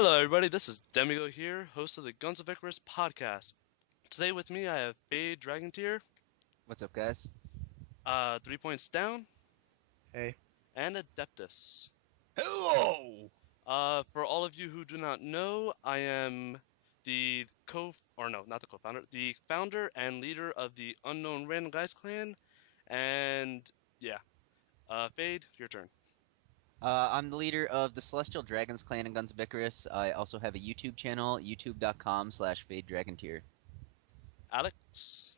Hello, everybody. This is Demigo here, host of the Guns of Icarus podcast. Today with me, I have Fade Dragontear, What's up, guys? 3PointsDown, Hey. and Adeptus. Hello! For all of you who do not know, I am the the founder and leader of the Unknown Random Guys clan, and yeah. Fade, your turn. I'm the leader of the Celestial Dragons clan in Guns of Icarus. I also have a YouTube channel, youtube.com/FadeDragontear. Alex.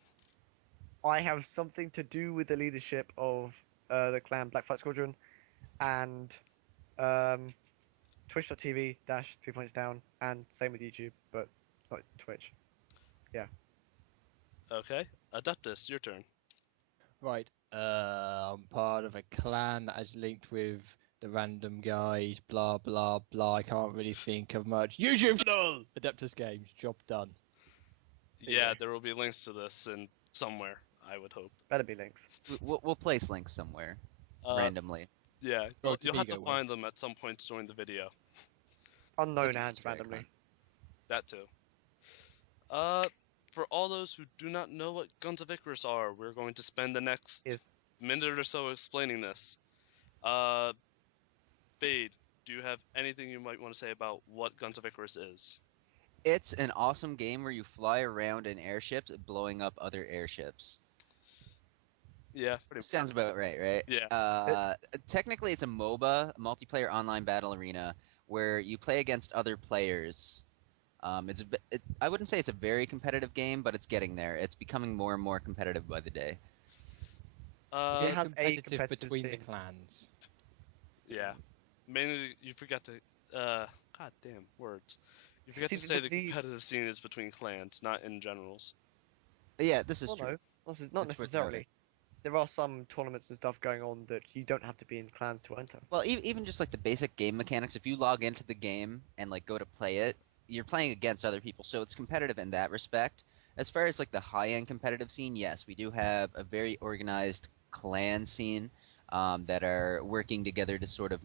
I have something to do with the leadership of the clan Blackflight Squadron and twitch.tv/3pointsdown and same with YouTube, but not Twitch. Yeah. Okay. Adeptus, your turn. Right, I'm part of a clan that is linked with the random guys, blah blah blah. I can't really think of much. YouTube channel! Adeptus Games, job done. Yeah, there will be links to this in somewhere, I would hope. Better be links. We'll place links somewhere, randomly. Yeah, Well, you'll have to Demigo find them at some point during the video. Unknown It's like an and Easter egg randomly. hunt. That too. For all those who do not know what Guns of Icarus are, we're going to spend the next Yes. minute or so explaining this. Fade, do you have anything you might want to say about what Guns of Icarus is? It's an awesome game where you fly around in airships, blowing up other airships. Yeah, pretty Sounds about right? Yeah. Technically, it's a MOBA, multiplayer online battle arena, where you play against other players. I wouldn't say it's a very competitive game, but it's getting there. It's becoming more and more competitive by the day. It has a competitive competitive between the scene. clans. Yeah. Mainly, you forget to. God damn words. You forget to See, say the the- competitive scene is between clans, not in generals. Yeah, this is Well, true. no, this is not It's worth necessarily. noting. There are some tournaments and stuff going on that you don't have to be in clans to enter. Well, even just like the basic game mechanics, if you log into the game and like go to play it, you're playing against other people, so it's competitive in that respect. As far as like the high-end competitive scene, yes, we do have a very organized clan scene that are working together to sort of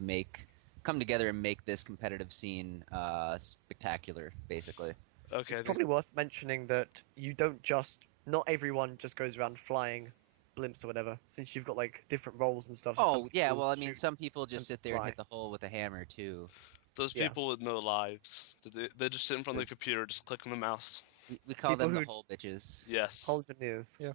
come together and make this competitive scene spectacular, basically. Okay. It's probably worth mentioning that not everyone just goes around flying blimps or whatever, since you've got like different roles and stuff. Oh, Some yeah, people well, I mean, shoot some people just and sit there and fly. hit the hole with a hammer, too. Those Yeah. people with no lives. They just sit in front of the computer, just clicking the mouse. We call People them the who- hole bitches. Yes. Holes and ears. You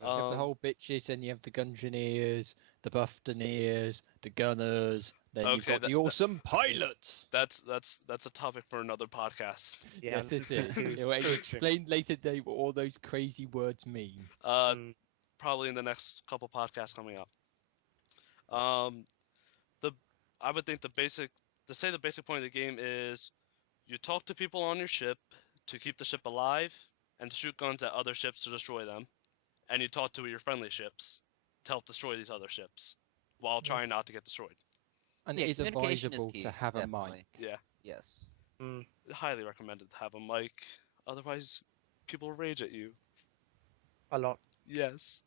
have the whole bitches, then you have the gungeoneers, the buffdoneers, the gunners, then you've Okay, got the awesome pilots! That's a topic for another podcast. Yeah, Yes, it this is. too- It'll too explain later today what all those crazy words mean. Mm. Probably in the next couple podcasts coming up. I would think the basic point of the game is you talk to people on your ship to keep the ship alive and to shoot guns at other ships to destroy them, and you talk to your friendly ships to help destroy these other ships while trying not to get destroyed. And Yeah, it is communication is advisable key, to have definitely. a mic. Yeah, Yes. Mm. highly recommended to have a mic. Otherwise, people rage at you. A lot. Yes.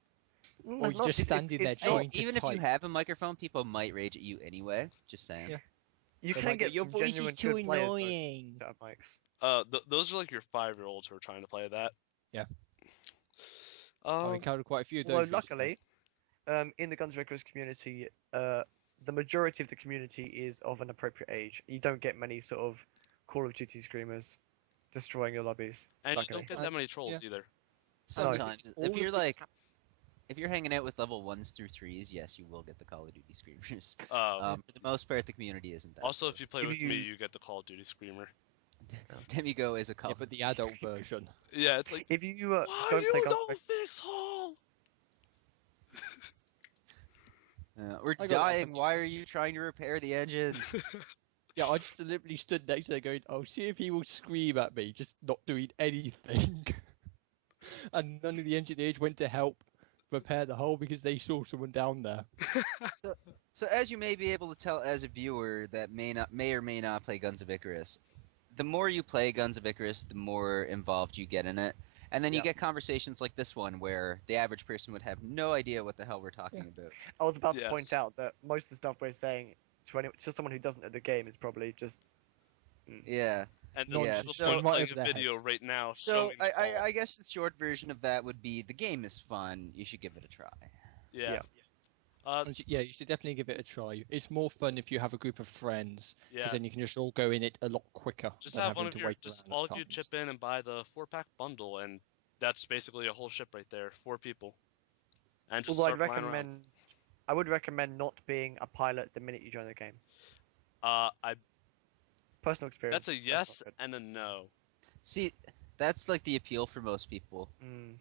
Or you're just standing there Hey, trying to even if you type. have a microphone, people might rage at you anyway. Just saying. Yeah. You They can might get go, your some voice genuine is too good players, though, annoying. that have mics. Those are like your 5-year-olds who are trying to play that. Yeah. I've encountered quite a few of those. Although recently. luckily, in the Guns N' Roses community, the majority of the community is of an appropriate age. You don't get many sort of Call of Duty screamers destroying your lobbies. And you Luckily. don't get that many trolls either. Sometimes, all if of you're the like, if you're hanging out with level 1s through 3s, yes, you will get the Call of Duty screamers. For the most part, the community isn't that. Also, if you play If with you- me, you get the Call of Duty screamer. Demigo is a Call Yeah, of but the Duty adult screamer. version. Yeah, it's like, If you why don't you play Guns don't N' fix Hall? We're I got dying. that. Why are you trying to repair the engine? Yeah, I just deliberately stood next to them going, "I'll see if he will scream at me," just not doing anything. And none of the engineers went to help repair the hole because they saw someone down there. So, as you may be able to tell as a viewer that may or may not play Guns of Icarus, the more you play Guns of Icarus, the more involved you get in it. And then you Yeah. get conversations like this one where the average person would have no idea what the hell we're talking about. I was about to Yes. point out that most of the stuff we're saying to someone who doesn't know the game is probably just Yeah. And No, there's yeah, people so- playing Right a over their video heads. right now So showing the ball. I guess the short version of that would be the game is fun. You should give it a try. Yeah. Yeah. Yeah, you should definitely give it a try. It's more fun if you have a group of friends, because Yeah. then you can just all go in it a lot quicker Just than have one having of to your, wait just around all at of you times. chip in and buy the 4-pack bundle, and that's basically a whole ship right there, 4 people. And just Although start flying around. I would recommend not being a pilot the minute you join the game. I Personal experience. That's a yes and a no. See, that's like the appeal for most people.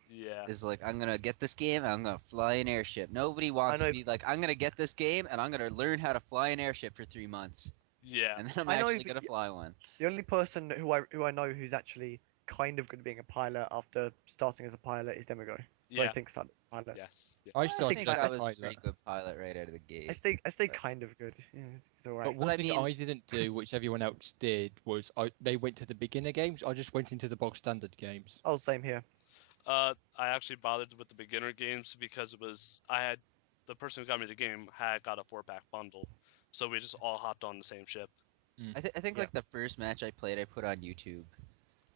Yeah. Is like, I'm gonna get this game and I'm gonna fly an airship. Nobody wants know- to be like, I'm gonna get this game and I'm gonna learn how to fly an airship for 3 months. Yeah. And then I'm I know actually if gonna you- fly one. The only person who I know who's actually kind of good at being a pilot after starting as a pilot is Demigo. Yeah. I think started as a pilot. Yes. Yeah. I I started think as I a was a pilot. pretty good pilot right out of the gate. I stay But- kind of good. Yeah, it's alright. But one I thing mean- I didn't do, which everyone else did, was they went to the beginner games. I just went into the bog standard games. Oh, same here. I actually bothered with the beginner games because the person who got me the game had got a 4-pack bundle, so we just all hopped on the same ship. I think Yeah. like the first match I played, I put on YouTube.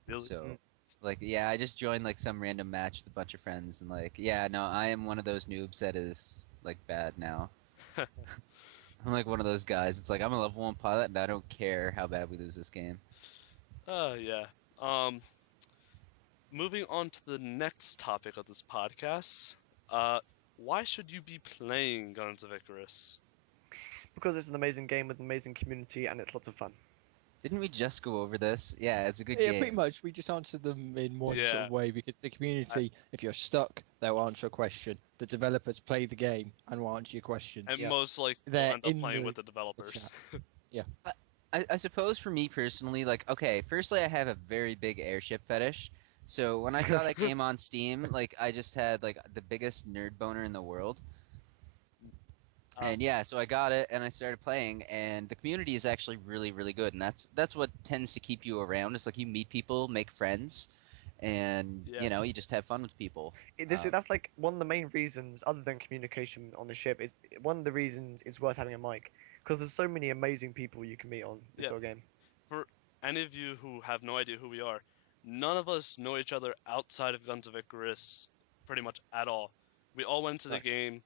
Really? So, like, yeah, I just joined like some random match with a bunch of friends, and like, yeah, no, I am one of those noobs that is like bad now. I'm like one of those guys. It's like I'm a level 1 pilot, and I don't care how bad we lose this game. Yeah. Moving on to the next topic of this podcast. Why should you be playing Guns of Icarus? Because it's an amazing game with an amazing community and it's lots of fun. Didn't we just go over this? Yeah, it's a good Yeah, game. pretty much. We just answered them in one sort Yeah. of way, because the community, if you're stuck, they'll answer a question. The developers play the game and will answer your questions. And Yeah. most likely They're you'll end up in playing the- with the developers. I suppose for me personally, like, okay, firstly, I have a very big airship fetish. So when I saw that game on Steam, like, I just had like the biggest nerd boner in the world. And yeah, so I got it and I started playing, and the community is actually really, really good, and that's what tends to keep you around. It's like you meet people, make friends, and Yeah. you know, you just have fun with people. That's like one of the main reasons, other than communication on the ship, is one of the reasons it's worth having a mic. Because there's so many amazing people you can meet on this Yeah. sort of game. For any of you who have no idea who we are, none of us know each other outside of Guns of Icarus pretty much at all. We all went to the Right. game,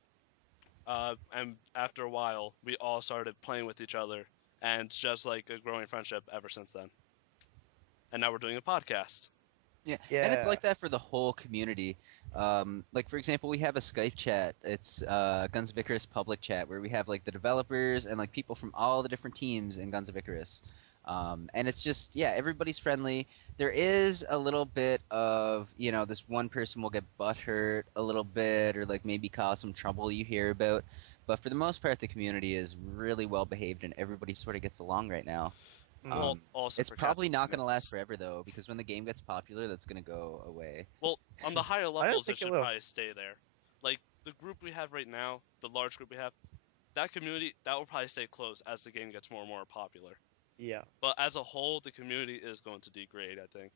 and after a while, we all started playing with each other, and it's just like a growing friendship ever since then. And now we're doing a podcast. Yeah, and it's Yeah. like that for the whole community. Like for example, we have a Skype chat. It's Guns of Icarus public chat where we have like the developers and like people from all the different teams in Guns of Icarus. And it's just, yeah, everybody's friendly. There is a little bit of, you know, this one person will get butthurt a little bit or like maybe cause some trouble you hear about. But for the most part, the community is really well behaved and everybody sort of gets along right now. Well, also It's for probably cats not and going to dogs. last forever though, because when the game gets popular, that's going to go away. Well, on the higher levels, it think it should will. probably stay there. Like the group we have right now, the large group we have, that community that will probably stay close as the game gets more and more popular. Yeah. But as a whole, the community is going to degrade, I think.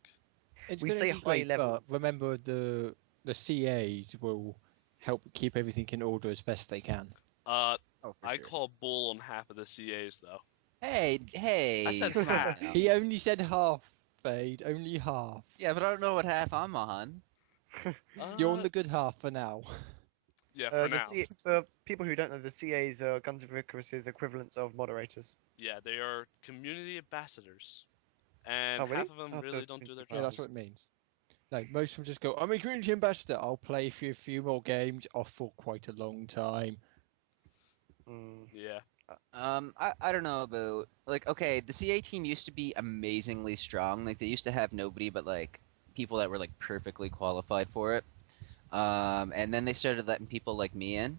It's We gonna say be high great, level. but remember the CAs will help keep everything in order as best they can. Oh, for I sure. call bull on half of the CAs though. Hey. I said half. calm down. He only said half, Fade. Only half. Yeah, but I don't know what half I'm on. You're on the good half for now. Yeah, for The now. for people who don't know, the CAs are Guns of Icarus's equivalents of moderators. Yeah, they are community ambassadors, and Oh, really? half of them Oh, really so don't do their Yeah, jobs. that's what it means. No, most of them just go, I'm a community ambassador. I'll play for a few more games off for quite a long time. Yeah. I don't know about like okay, the CA team used to be amazingly strong. Like they used to have nobody but like people that were like perfectly qualified for it. And then they started letting people like me in,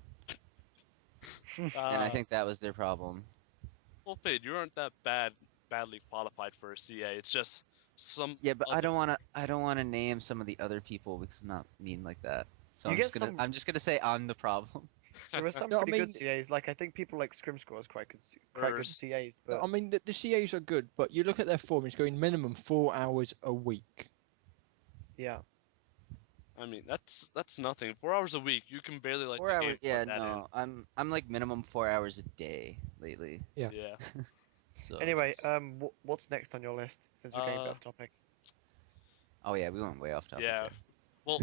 and I think that was their problem. Well, Fade, you aren't that badly qualified for a CA. It's just some. Yeah, but I other- don't wanna name some of the other people because I'm not mean like that. So You get I'm just gonna say I'm the problem. There are some No, I pretty good mean- CAs. Like I think people like Scrim Score is quite good Urs. CAs. But I mean, the CAs are good, but you look at their form, it's going minimum 4 hours a week. yeah. I mean, that's nothing. 4 hours a week, you can barely like 4 the hours. game Yeah, put that no, I'm like minimum 4 hours a day lately. in. Yeah. Yeah. So. Anyway, what's next on your list? Since we're getting a bit off topic. Oh yeah, we went way off topic. Yeah. there. Well,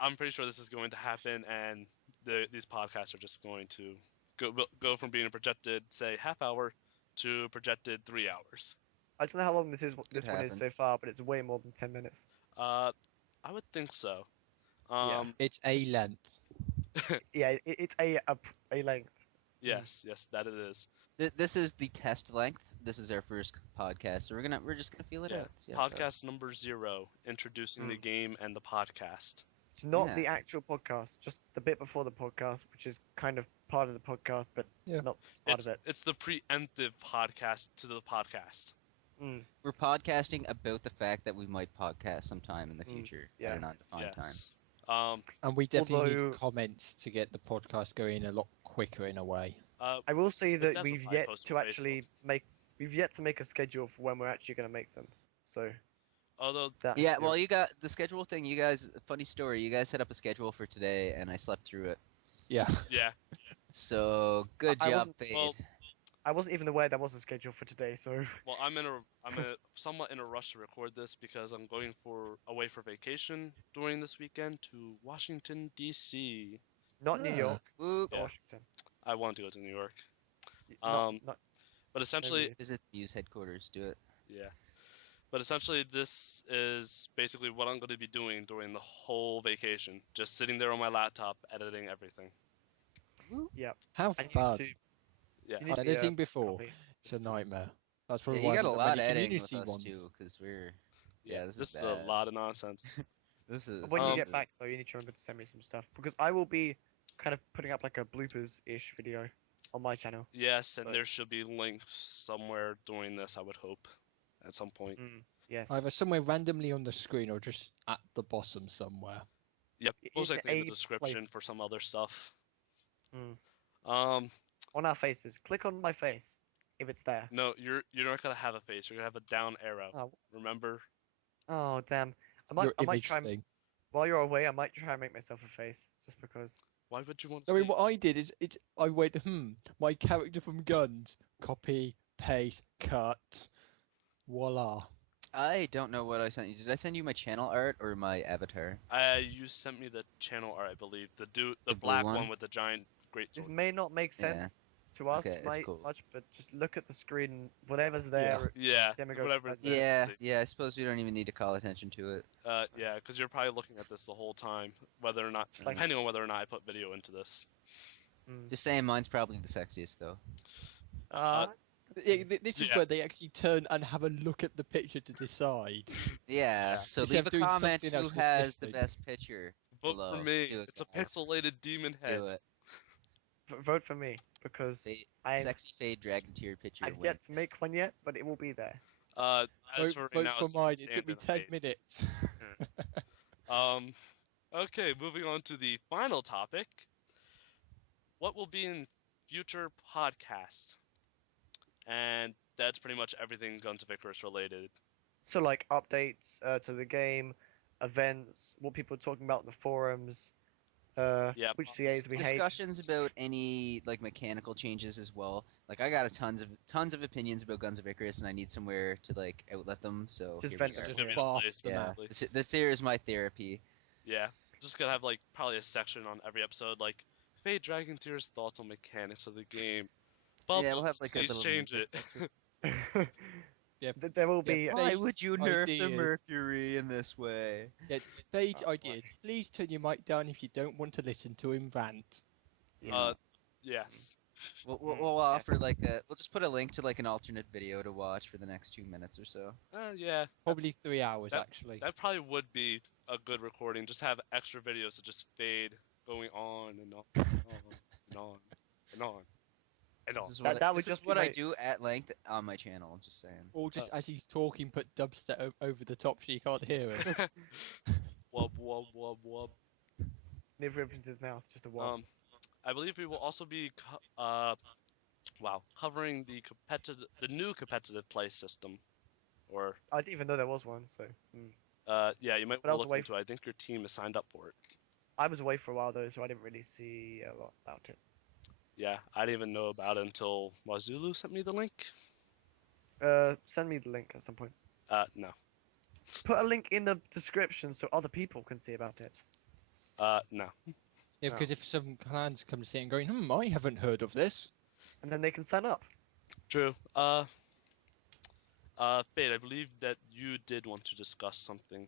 I'm pretty sure this is going to happen, and these podcasts are just going to go from being a projected, say, half hour to projected 3 hours. I don't know how long this one is happen. so far, but it's way more than 10 minutes. I would think so. Yeah. It's a length. Yeah, it's a length. Yes, that it is. This is the test length. This is our first podcast, so we're just gonna feel it Yeah. out. See how it goes. Podcast number 0, introducing the game and the podcast. It's not Yeah. the actual podcast, just the bit before the podcast, which is kind of part of the podcast, but Yeah. not part of it. It's the preemptive podcast to the podcast. We're podcasting about the fact that we might podcast sometime in the future yeah. at an undefined time. Yes. And we definitely Although- need comments to get the podcast going a lot quicker in a way. I will say But that that's we've what I yet post to on actually Facebook. we've yet to make a schedule for when we're actually going to make them. So Although that Yeah, well, you got the schedule thing. You guys, funny story. You guys set up a schedule for today, and I slept through it. Yeah. yeah, So good I job, wasn't- Fade. well- I wasn't even aware there was a schedule for today. So well, I'm somewhat in a rush to record this because I'm going away for vacation during this weekend to Washington D.C. not New Ah. York, Whoop. Yeah. Washington. I want to go to New York, Not but essentially, Visit news headquarters. Do it. yeah. But essentially, this is basically what I'm going to be doing during the whole vacation. Just sitting there on my laptop, editing everything. How I need bad? to. Yeah. You need to be, Editing before. copy. It's a nightmare. That's Yeah, probably you why got a we've lot of many editing with community us ones. too, because we're. Yeah, this This is is a bad. lot of nonsense. This is. When you Um, get back though, you need to remember to send me some stuff because I will be kind of putting up like a bloopers-ish video on my channel. Yes, and But- there should be links somewhere during this, I would hope, at some point. Yes. Either somewhere randomly on the screen or just at the bottom somewhere. Yep, It most is likely in the a description place. for some other stuff. On our faces. Click on my face if it's there. No, you're not gonna have a face. You're gonna have a down arrow. Oh. Remember? Oh damn. Your I might image try and, thing. while you're away. I might try and make myself a face just because. Why would you want? I mean, what I did is I went, my character from Guns, copy, paste, cut, voila. I don't know what I sent you. Did I send you my channel art or my avatar? You sent me the channel art, I believe. The The blue black one one? with the giant great This sword. may not make sense Yeah. to us Okay, it's cool. much, but just look at the screen. Whatever's there. Yeah, Demigo whatever. says it is, Yeah, see. yeah. I suppose we don't even need to call attention to it. Yeah, because you're probably looking at this the whole time, whether or not, Like- depending on whether or not I put video into this. Just saying, mine's probably the sexiest though. This is Yeah. where they actually turn and have a look at the picture to decide. Yeah. So Instead leave of a doing comment something who else has the disgusting. best picture. Vote Below. for me. Do it, It's a guys. pixelated demon head. Do it. Vote for me because I Sexy Fade Dragontear picture. I've yet to wins. make one yet, but it will be there. As Vote, for right vote now, for it's mine. It took me standard 10 height. minutes. Okay, moving on to the final topic. What will be in future podcasts? And that's pretty much everything Guns of Icarus related. So like updates to the game, events, what people are talking about in the forums, Yeah, which CAs we hate. Discussions about any like mechanical changes as well. Like I got a tons of opinions about Guns of Icarus, and I need somewhere to like outlet them. So Just here we vent are. them. Just gonna be Bar. the place, Yeah, basically. this here is my therapy. Yeah, just gonna have like probably a section on every episode, like Fade Dragontear's thoughts on mechanics of the game. Yeah, Bubbles, we'll have, like, a please little change it. music Yeah. There will be. Yeah. Why would you nerf the ideas. Mercury in this way? Stage Oh, idea. Please turn your mic down if you don't want to listen to him rant. Yes. We'll offer like we'll just put a link to like an alternate video to watch for the next 2 minutes or so. Yeah. Probably 3 hours, That- actually. That probably would be a good recording. Just have extra videos that just fade, going on and on, and on, and on, and on. This is That- what, that would this is just be what I my- do at length on my channel. I'm just saying. Or just as he's talking, put dubstep over the top so you can't hear it. Wub wub wub wub. Never opened his mouth, just a one. I believe we will also be covering the new competitive play system, or I didn't even know there was one, so. yeah, you might But I want was to look away into it. I think your team is signed up for it. I was away for a while though, so I didn't really see a lot about it. Yeah, I didn't even know about it until Wazulu sent me the link. Send me the link at some point. No. Put a link in the description so other people can see about it. No. Yeah, No. because if some clans come to see it and going, I haven't heard of this. And then they can sign up. True. Fade, I believe that you did want to discuss something.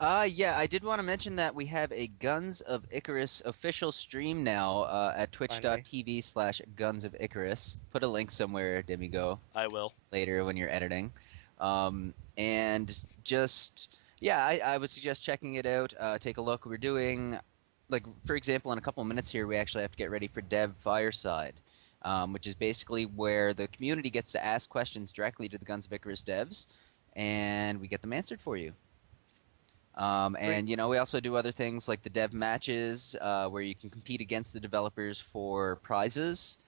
Yeah, I did want to mention that we have a Guns of Icarus official stream now at twitch.tv/Guns of Icarus. Put a link somewhere, Demigo, I will. later when you're editing. And just, yeah, I would suggest checking it out. Take a look. We're doing, like, for example, in a couple of minutes here, we actually have to get ready for Dev Fireside, which is basically where the community gets to ask questions directly to the Guns of Icarus devs, and we get them answered for you. And, you know, we also do other things like the dev matches, where you can compete against the developers for prizes,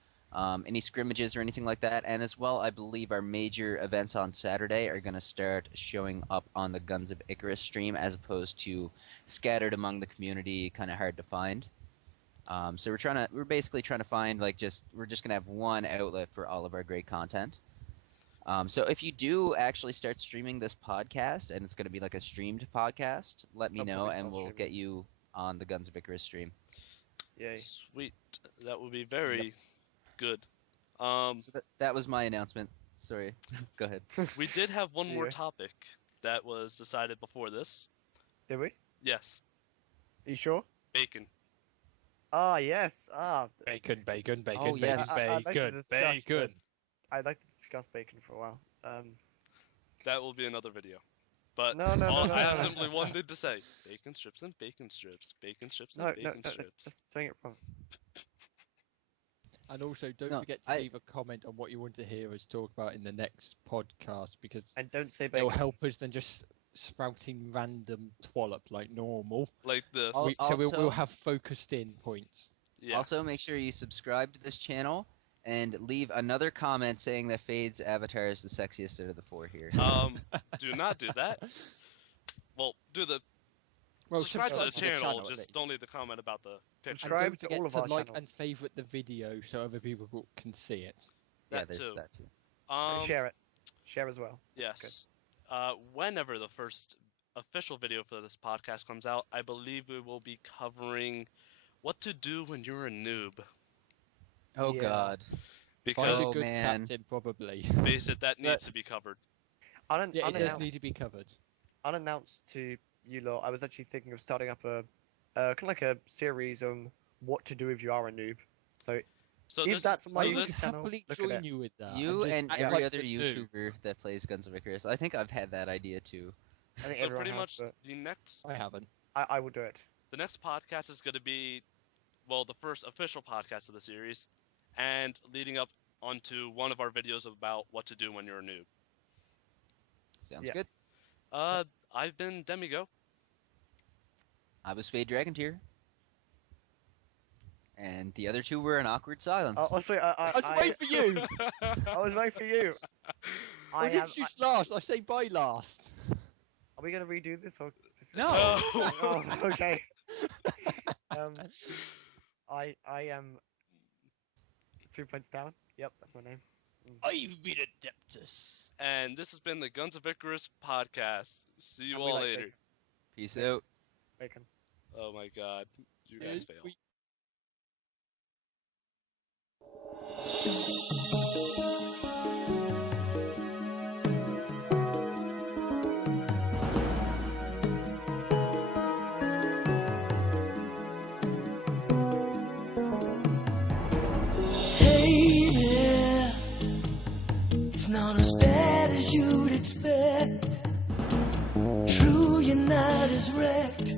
any scrimmages or anything like that. And as well, I believe our major events on Saturday are going to start showing up on the Guns of Icarus stream as opposed to scattered among the community, kind of hard to find. So we're basically trying to find, like, we're just going to have one outlet for all of our great content. So if you do actually start streaming this podcast, and it's going to be like a streamed podcast, let me know, and we'll get you on the Guns of Icarus stream. Yay. Sweet. That would be very good. So that was my announcement. Sorry. Go ahead. We did have one more Anyway. topic that was decided before this. Did we? Yes. Are you sure? Bacon. Ah, yes. Bacon, bacon, bacon, Oh, yes. I'd like to bacon, discuss bacon. I'd like to discuss bacon for a while. That will be another video. But No, no, all, no, I have no. simply one thing to say. Bacon strips and bacon strips. Bacon strips and No, bacon no, strips. just doing it wrong. And also, don't No, forget to leave a comment on what you want to hear us talk about in the next podcast, because And don't say it'll bacon. help us than just sprouting random twallop like normal. Like this. Al- So we'll Also- have focused in points. Yeah. Also, make sure you subscribe to this channel and leave another comment saying that Fade's avatar is the sexiest out of the four here. Do not do that. Well, do the subscribe to the channel. at Just least. don't leave the comment about the picture. And Subscribe don't to forget all of to our like channels. and favorite the video so other people can see it. Yeah, That there's too. that too. And share it. Share as well. Yes. Whenever the first official video for this podcast comes out, I believe we will be covering what to do when you're a noob. Oh Yeah. God. Find Because Oh, a good man. captain, probably. face it, that needs to be covered. Yeah, it does Unannounced, need to be covered. unannounced to you lot, I was actually thinking of starting up a kind of like a series on what to do if you are a noob. So If this, that's my so I would this, happily look at join it. you with that. You just and act every like other the noob. YouTuber that plays Guns of Icarus. I think I've had that idea too. I think so everyone pretty has, much but the next I haven't. I will do it. the next podcast is going to be, well, the first official podcast of the series, and leading up onto one of our videos about what to do when you're a noob. Sounds Yeah. good. I've been Demigo. I was Fade Dragontear. And the other two were in awkward silence. Also, I was waiting for you. I was waiting for you. I I didn't have. choose last. I say bye last. Are we gonna redo this or? No. Oh, okay. I am 3PointsDown. Yep, that's my name. I've been Adeptus. And this has been the Guns of Icarus podcast. See you And we all like later. bacon. Peace out. Bacon. Oh my god. You guys fail. Hey there, it's not as bad as you'd expect. True, you're not as wrecked